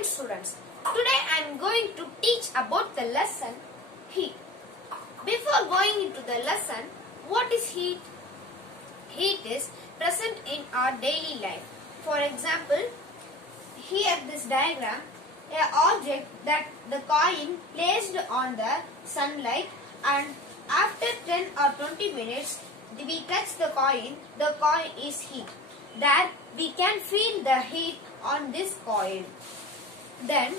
morning, students. Today I am going to teach about the lesson heat. Before going into the lesson, what is heat? Heat is present in our daily life. For example, here this diagram, an object that the coin placed on the sunlight, and after 10 or 20 minutes we touch the coin is heat. There we can feel the heat on this coin. Then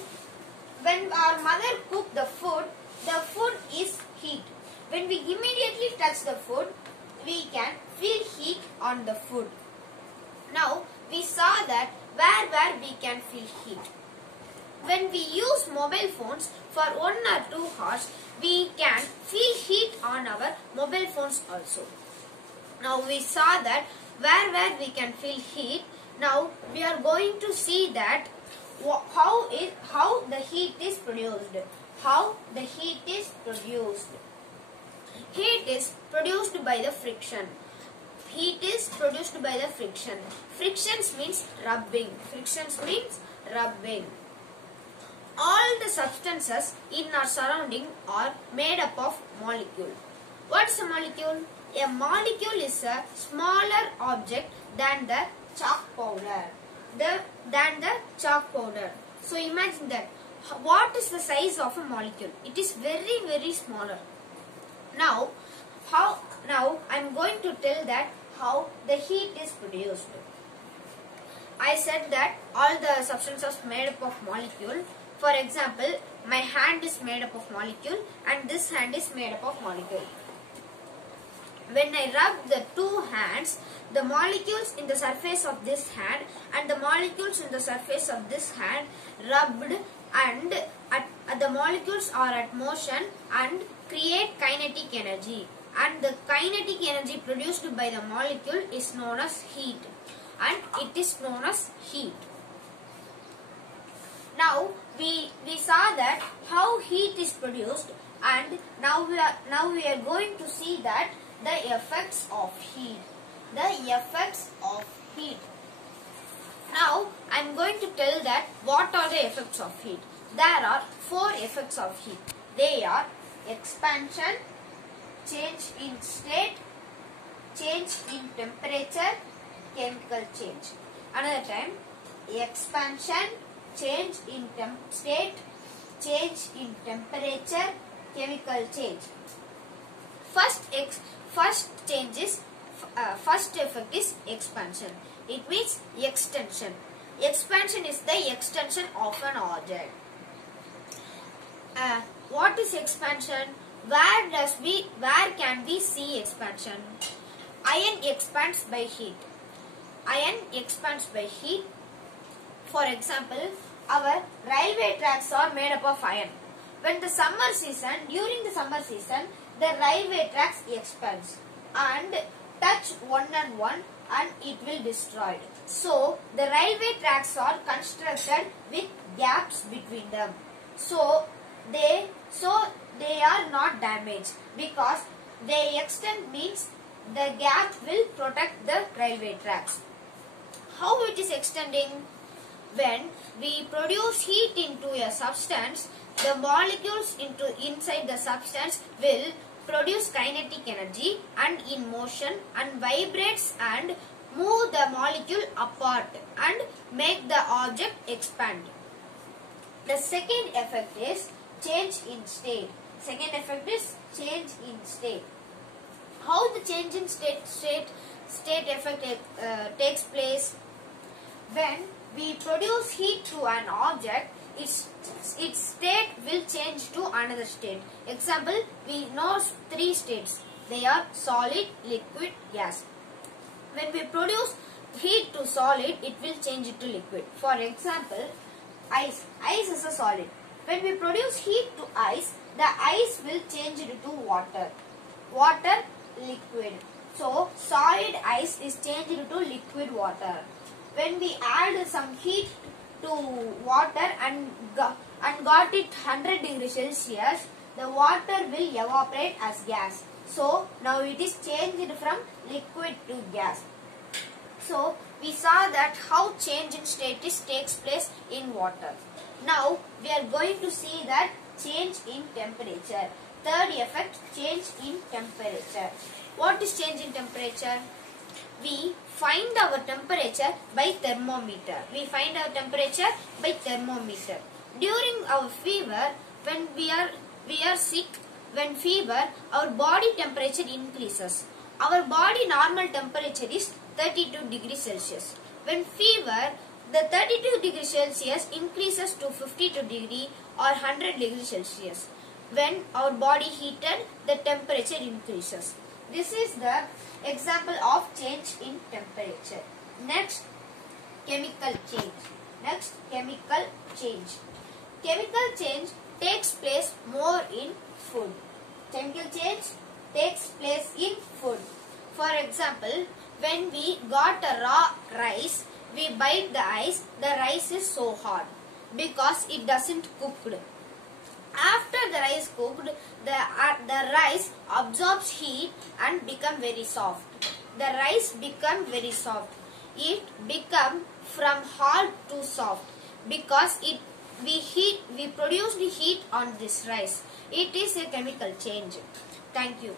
when our mother cook the food is heat. When we immediately touch the food, we can feel heat on the food. Now we saw that where we can feel heat. When we use mobile phones for 1 or 2 hours, we can feel heat on our mobile phones also. Now we saw that where we can feel heat. Now we are going to see that how the heat is produced. How the heat is produced. Heat is produced by the friction. Heat is produced by the friction. Frictions means rubbing. Frictions means rubbing. All the substances in our surrounding are made up of molecule. What is a molecule? A molecule is a smaller object than the chalk powder. So imagine that. What is the size of a molecule? It is very smaller. Now I am going to tell that how the heat is produced. I said that all the substances made up of molecule. For example, my hand is made up of molecule and this hand is made up of molecule. When I rub the two hands, the molecules in the surface of this hand and the molecules in the surface of this hand rubbed, and the molecules are at motion and create kinetic energy. And the kinetic energy produced by the molecule is known as heat, and it is known as heat. Now we saw that how heat is produced, and now we are going to see that the effects of heat. The effects of heat. Now I am going to tell that what are the effects of heat. There are 4 effects of heat. They are expansion, change in state, change in temperature, chemical change. Another time, expansion, change in state, change in temperature, chemical change. First effect is expansion. It means extension. Expansion is the extension of an object. What is expansion? Where can we see expansion? Iron expands by heat. Iron expands by heat. For example, our railway tracks are made up of iron. During the summer season, the railway tracks expands and touch one and it will destroy. So the railway tracks are constructed with gaps between them. So they are not damaged because they extend means the gap will protect the railway tracks. How it is extending? When we produce heat into a substance, the molecules inside the substance will produce kinetic energy and in motion and vibrates and move the molecule apart and make the object expand. The second effect is change in state. Second effect is change in state. How the change in state effect takes place? When we produce heat to an object, its state will change to another state. Example, we know 3 states. They are solid, liquid, gas. When we produce heat to solid, it will change it to liquid. For example, ice. Ice is a solid. When we produce heat to ice, the ice will change it to water. Water, liquid. So, solid ice is changed to liquid water. When we add some heat to water and got it 100 degrees Celsius, the water will evaporate as gas. So now it is changed from liquid to gas. So we saw that how change in status takes place in water. Now we are going to see that change in temperature. Third effect, change in temperature. What is change in temperature? We find our temperature by thermometer. We find our temperature by thermometer. During our fever, when we are sick, when fever, our body temperature increases. Our body normal temperature is 32 degrees Celsius. When fever, the 32 degrees Celsius increases to 52 degree or 100 degrees Celsius. When our body heated, the temperature increases. This is the example of change in temperature. Next, chemical change. Chemical change takes place more in food. Chemical change takes place in food. For example, when we got a raw rice, we bite the rice is so hard because it doesn't cooked. After the rice cooked, the rice absorbs heat and become very soft. The rice become very soft. It become from hard to soft because we produce the heat on this rice. It is a chemical change. Thank you.